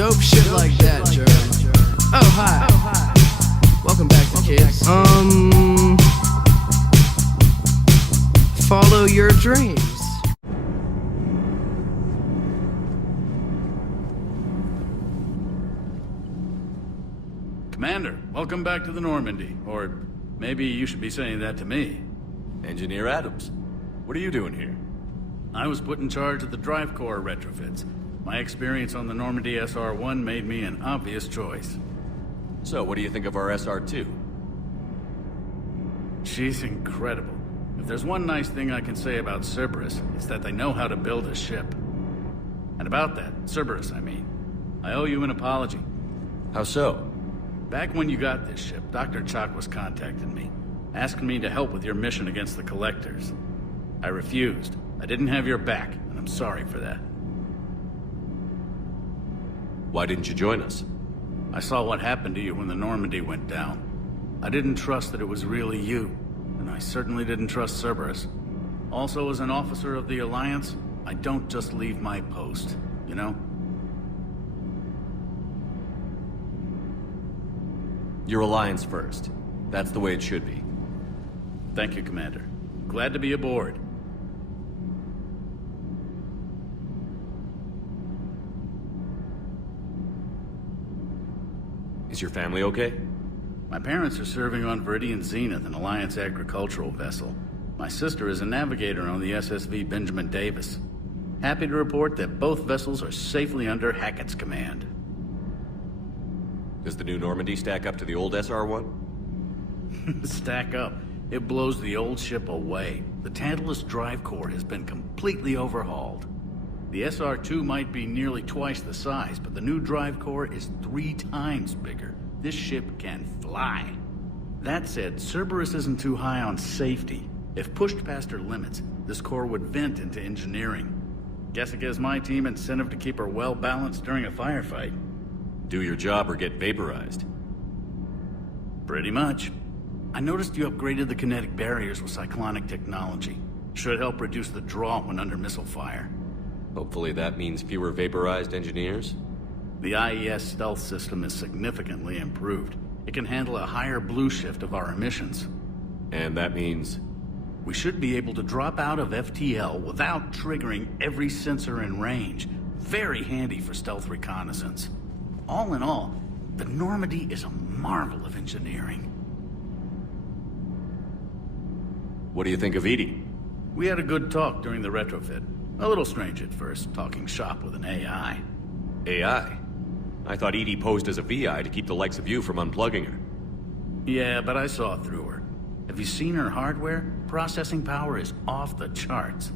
Dope shit like that, Jeremy. Oh, hi. Welcome back to kids. Follow your dreams. Commander, welcome back to the Normandy. Or maybe you should be saying that to me. Engineer Adams, what are you doing here? I was put in charge of the drive core retrofits. My experience on the Normandy SR-1 made me an obvious choice. So, what do you think of our SR-2? She's incredible. If there's one nice thing I can say about Cerberus, it's that they know how to build a ship. And about that, Cerberus, I mean, I owe you an apology. How so? Back when you got this ship, Dr. Chalk was contacting me, asking me to help with your mission against the Collectors. I refused. I didn't have your back, and I'm sorry for that. Why didn't you join us? I saw what happened to you when the Normandy went down. I didn't trust that it was really you, and I certainly didn't trust Cerberus. Also, as an officer of the Alliance, I don't just leave my post, you know? Your Alliance first. That's the way it should be. Thank you, Commander. Glad to be aboard. Is your family okay? My parents are serving on Viridian Zenith, an Alliance agricultural vessel. My sister is a navigator on the SSV Benjamin Davis. Happy to report that both vessels are safely under Hackett's command. Does the new Normandy stack up to the old SR-1? Stack up. It blows the old ship away. The Tantalus drive core has been completely overhauled. The SR-2 might be nearly twice the size, but the new drive core is 3 times bigger. This ship can fly. That said, Cerberus isn't too high on safety. If pushed past her limits, this core would vent into engineering. Guess it gives my team incentive to keep her well-balanced during a firefight. Do your job or get vaporized. Pretty much. I noticed you upgraded the kinetic barriers with cyclonic technology. Should help reduce the draw when under missile fire. Hopefully that means fewer vaporized engineers? The IES stealth system is significantly improved. It can handle a higher blue shift of our emissions. And that means? We should be able to drop out of FTL without triggering every sensor in range. Very handy for stealth reconnaissance. All in all, the Normandy is a marvel of engineering. What do you think of Edie? We had a good talk during the retrofit. A little strange at first, talking shop with an AI. AI? I thought Edie posed as a VI to keep the likes of you from unplugging her. Yeah, but I saw through her. Have you seen her hardware? Processing power is off the charts.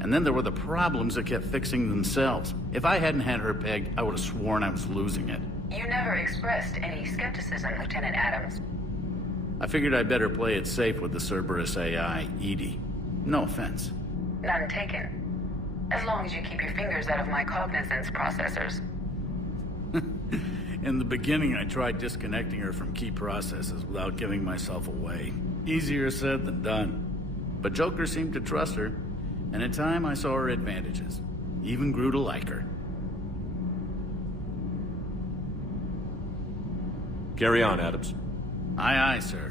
And then there were the problems that kept fixing themselves. If I hadn't had her pegged, I would have sworn I was losing it. You never expressed any skepticism, Lieutenant Adams. I figured I'd better play it safe with the Cerberus AI, Edie. No offense. None taken. As long as you keep your fingers out of my cognizance processors. In the beginning, I tried disconnecting her from key processes without giving myself away. Easier said than done. But Joker seemed to trust her, and in time I saw her advantages. Even grew to like her. Carry on, Adams. Aye, aye, sir.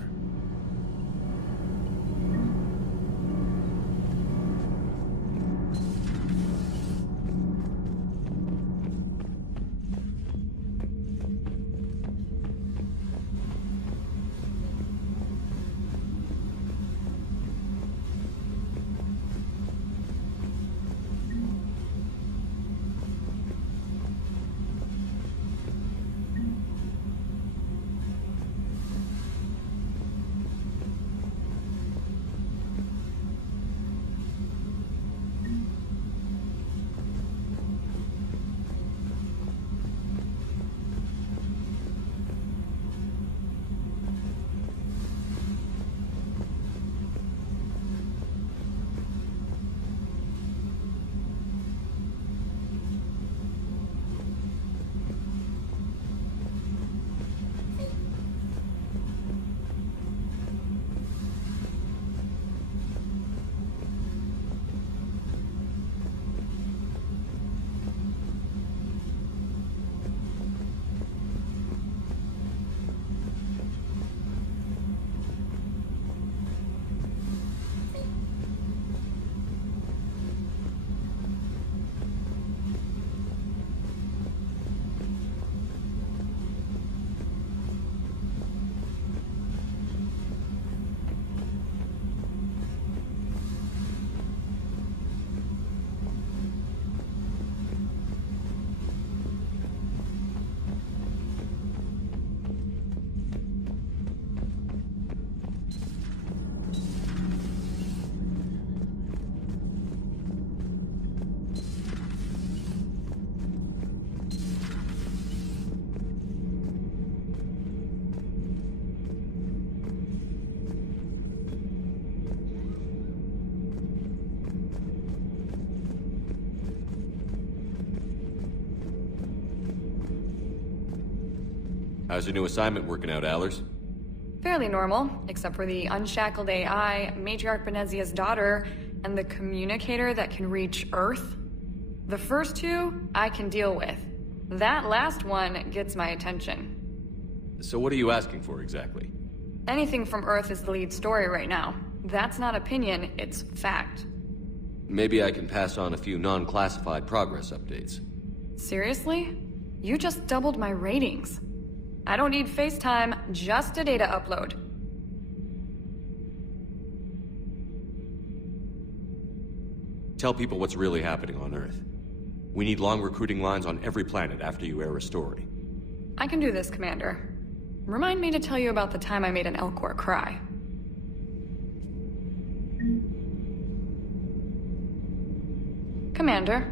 How's your new assignment working out, Allers? Fairly normal, except for the unshackled AI, Matriarch Benezia's daughter, and the communicator that can reach Earth. The first two, I can deal with. That last one gets my attention. So what are you asking for exactly? Anything from Earth is the lead story right now. That's not opinion, it's fact. Maybe I can pass on a few non-classified progress updates. Seriously? You just doubled my ratings. I don't need FaceTime, just a data upload. Tell people what's really happening on Earth. We need long recruiting lines on every planet after you air a story. I can do this, Commander. Remind me to tell you about the time I made an Elcor cry. Commander.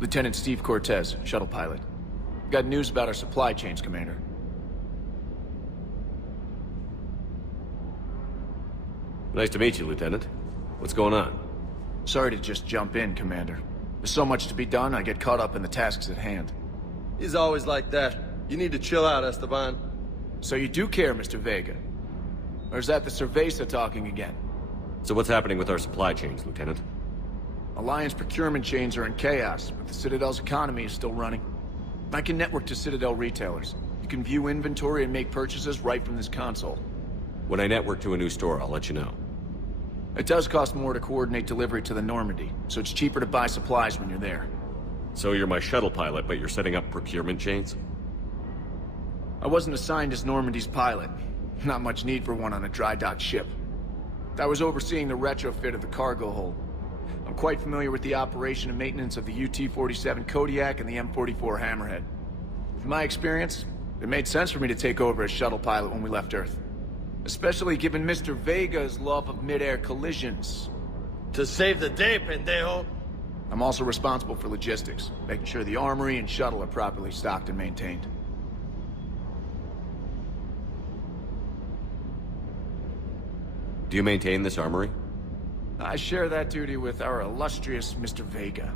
Lieutenant Steve Cortez, shuttle pilot. Got news about our supply chains, Commander. Nice to meet you, Lieutenant. What's going on? Sorry to just jump in, Commander. There's so much to be done, I get caught up in the tasks at hand. He's always like that. You need to chill out, Esteban. So you do care, Mr. Vega? Or is that the Cerveza talking again? So what's happening with our supply chains, Lieutenant? Alliance procurement chains are in chaos, but the Citadel's economy is still running. I can network to Citadel retailers. You can view inventory and make purchases right from this console. When I network to a new store, I'll let you know. It does cost more to coordinate delivery to the Normandy, so it's cheaper to buy supplies when you're there. So you're my shuttle pilot, but you're setting up procurement chains? I wasn't assigned as Normandy's pilot. Not much need for one on a dry dock ship. I was overseeing the retrofit of the cargo hold. I'm quite familiar with the operation and maintenance of the UT-47 Kodiak and the M44 Hammerhead. From my experience, it made sense for me to take over as shuttle pilot when we left Earth. Especially given Mr. Vega's love of mid-air collisions. To save the day, pendejo. I'm also responsible for logistics, making sure the armory and shuttle are properly stocked and maintained. Do you maintain this armory? I share that duty with our illustrious Mr. Vega.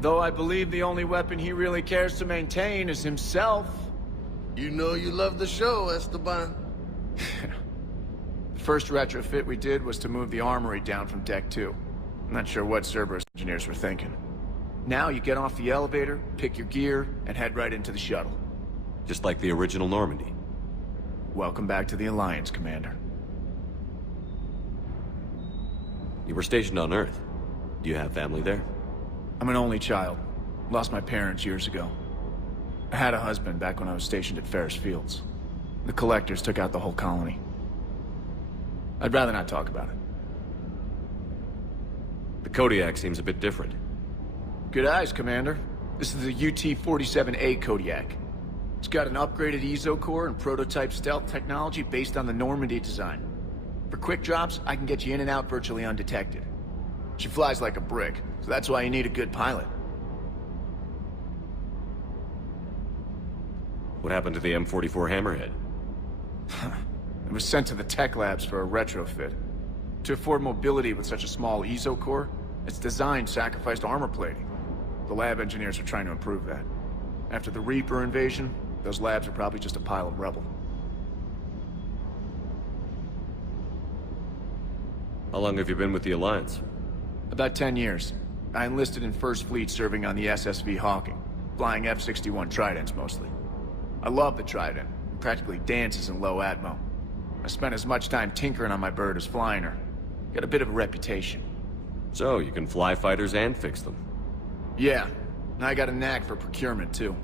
Though I believe the only weapon he really cares to maintain is himself. You know you love the show, Esteban. The first retrofit we did was to move the armory down from Deck 2. I'm not sure what Cerberus engineers were thinking. Now you get off the elevator, pick your gear, and head right into the shuttle. Just like the original Normandy. Welcome back to the Alliance, Commander. You were stationed on Earth. Do you have family there? I'm an only child. Lost my parents years ago. I had a husband back when I was stationed at Ferris Fields. The Collectors took out the whole colony. I'd rather not talk about it. The Kodiak seems a bit different. Good eyes, Commander. This is the UT-47A Kodiak. It's got an upgraded EZO core and prototype stealth technology based on the Normandy design. For quick drops, I can get you in and out virtually undetected. She flies like a brick, so that's why you need a good pilot. What happened to the M44 Hammerhead? It was sent to the tech labs for a retrofit. To afford mobility with such a small EZO core, its design sacrificed armor plating. The lab engineers are trying to improve that. After the Reaper invasion, those labs are probably just a pile of rubble. How long have you been with the Alliance? About 10 years. I enlisted in First Fleet serving on the SSV Hawking, flying F-61 Tridents mostly. I love the Trident. It practically dances in low atmo. I spent as much time tinkering on my bird as flying her. Got a bit of a reputation. So, you can fly fighters and fix them. Yeah, and I got a knack for procurement too.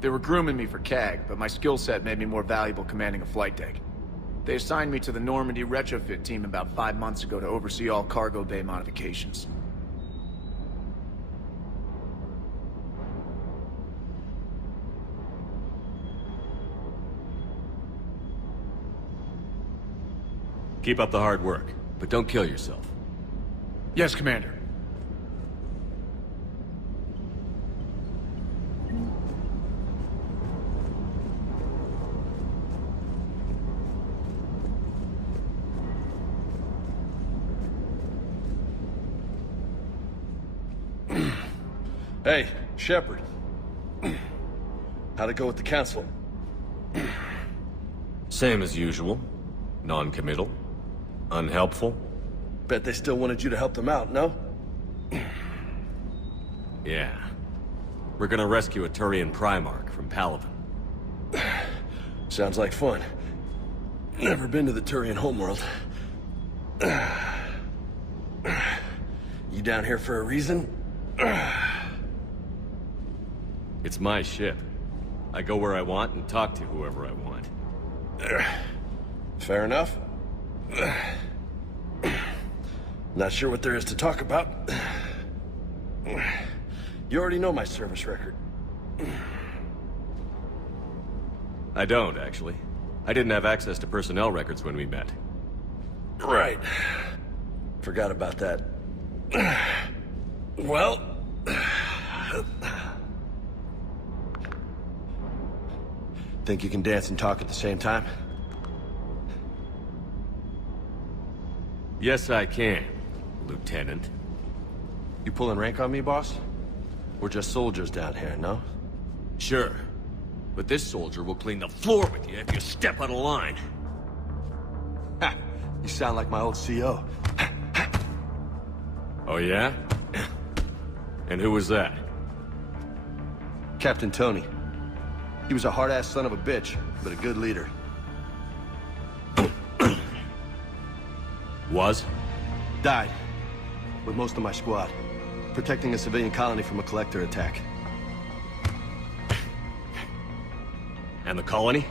They were grooming me for CAG, but my skill set made me more valuable commanding a flight deck. They assigned me to the Normandy retrofit team about 5 months ago to oversee all cargo bay modifications. Keep up the hard work, but don't kill yourself. Yes, Commander. Hey, Shepard. How'd it go with the council? Same as usual. Non-committal. Unhelpful. Bet they still wanted you to help them out, no? Yeah. We're gonna rescue a Turian Primarch from Palaven. Sounds like fun. Never been to the Turian homeworld. You down here for a reason? It's my ship. I go where I want and talk to whoever I want. Fair enough. Not sure what there is to talk about. You already know my service record. I don't, actually. I didn't have access to personnel records when we met. Right. Forgot about that. Well, Think you can dance and talk at the same time? Yes, I can, Lieutenant. You pulling rank on me, boss? We're just soldiers down here, no? Sure. But this soldier will clean the floor with you if you step out of line. Ha! You sound like my old CO. Oh, yeah? And who was that? Captain Tony. He was a hard-ass son of a bitch, but a good leader. Was? Died. With most of my squad. Protecting a civilian colony from a collector attack. And the colony?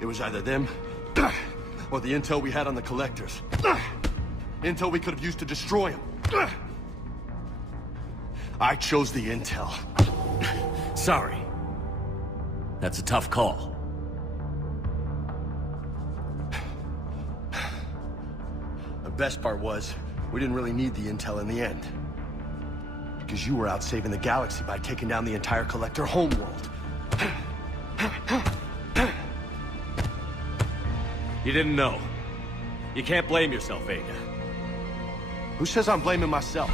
It was either them, or the intel we had on the collectors. Intel we could have used to destroy them. I chose the intel. Sorry. That's a tough call. The best part was, we didn't really need the intel in the end. Because you were out saving the galaxy by taking down the entire collector homeworld. You didn't know. You can't blame yourself, Ada. Who says I'm blaming myself?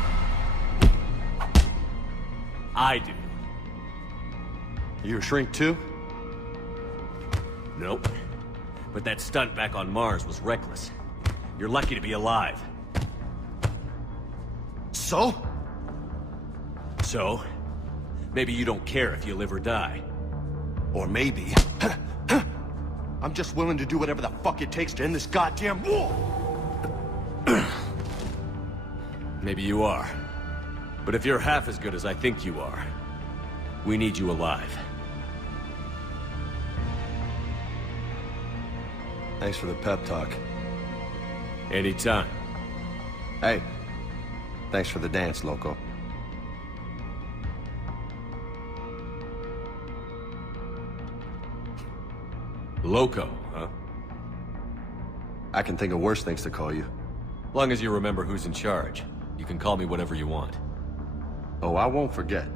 I do. You a shrink too? Nope. But that stunt back on Mars was reckless. You're lucky to be alive. So? So, maybe you don't care if you live or die. Or maybe... I'm just willing to do whatever the fuck it takes to end this goddamn war! Maybe you are. But if you're half as good as I think you are, we need you alive. Thanks for the pep talk. Anytime. Hey, thanks for the dance, Loco. Loco, huh? I can think of worse things to call you. Long as you remember who's in charge, you can call me whatever you want. Oh, I won't forget.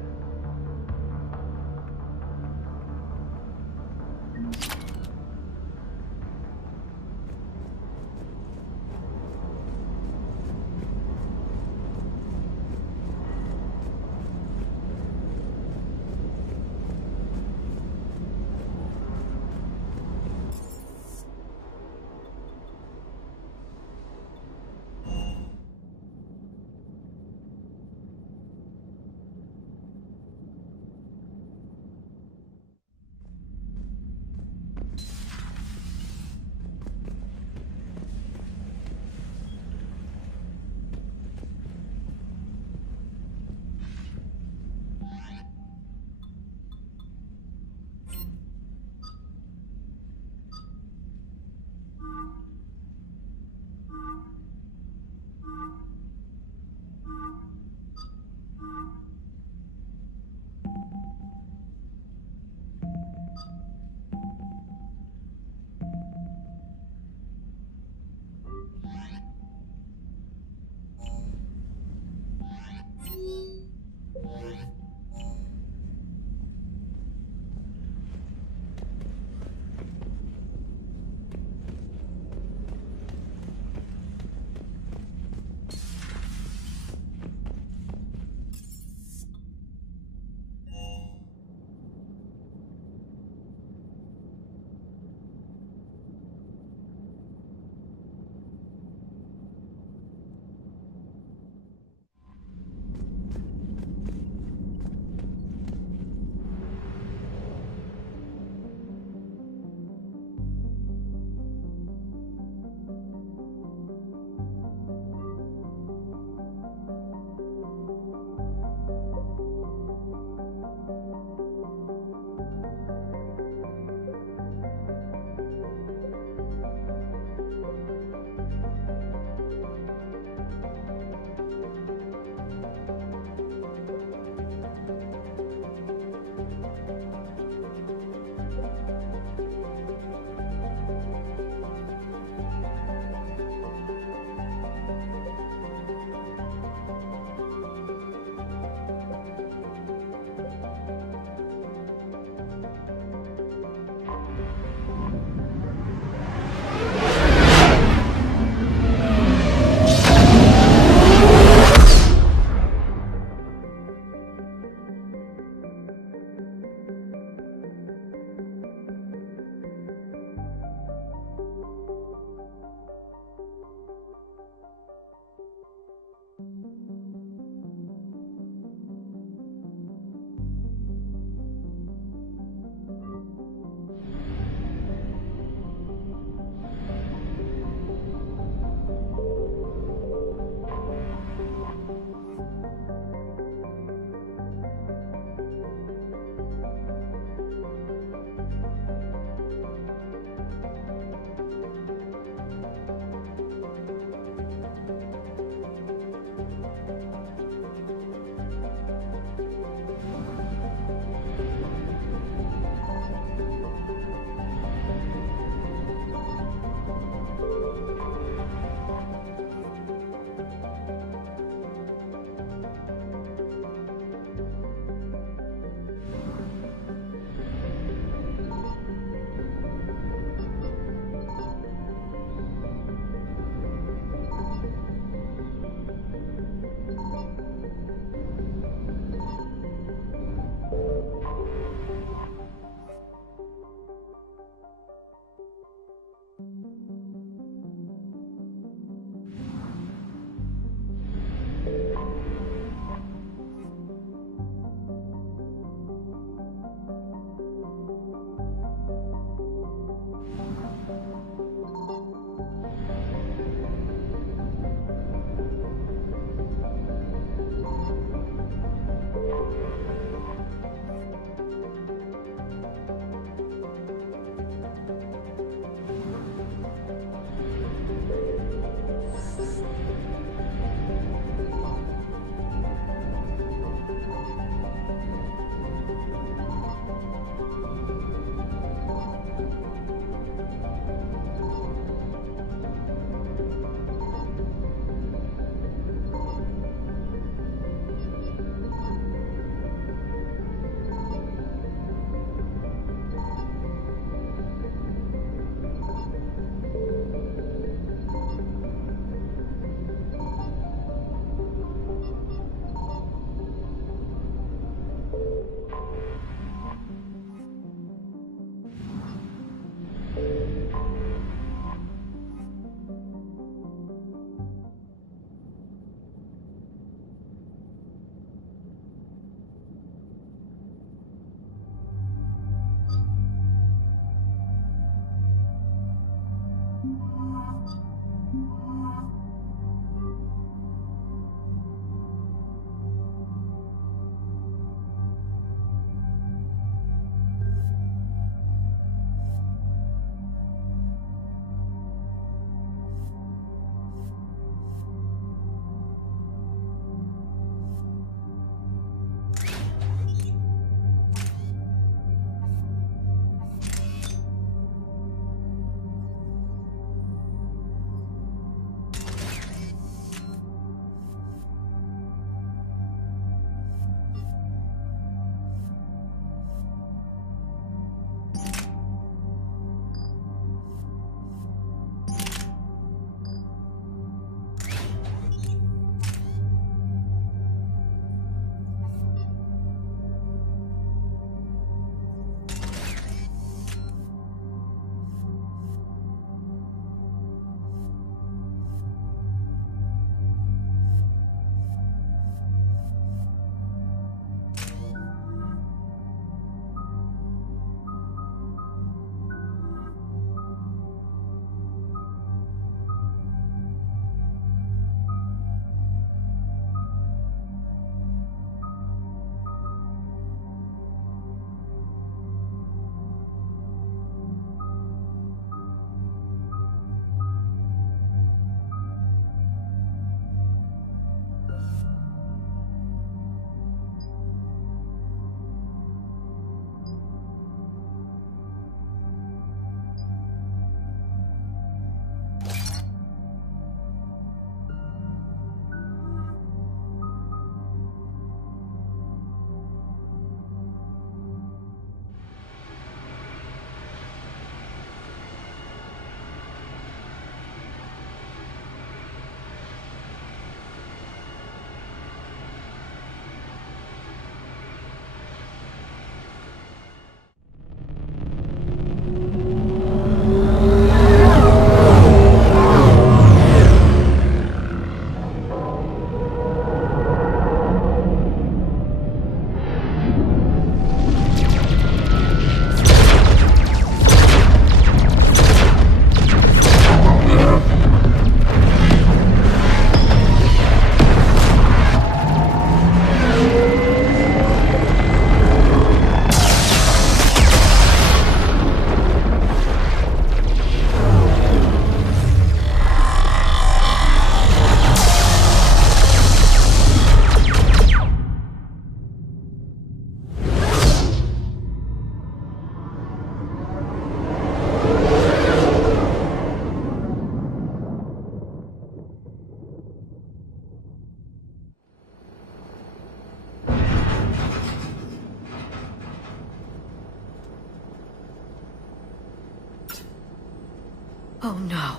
Oh no.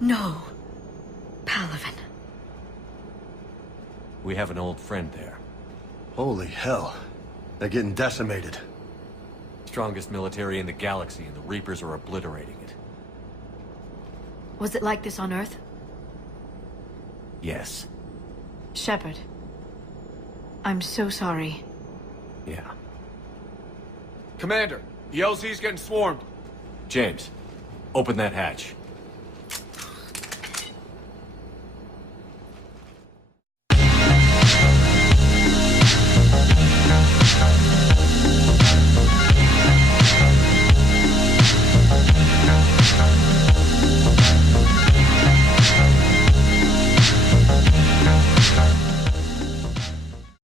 No. Palaven. We have an old friend there. Holy hell. They're getting decimated. Strongest military in the galaxy, and the Reapers are obliterating it. Was it like this on Earth? Yes. Shepard. I'm so sorry. Yeah. Commander, the LZ's getting swarmed. James, open that hatch.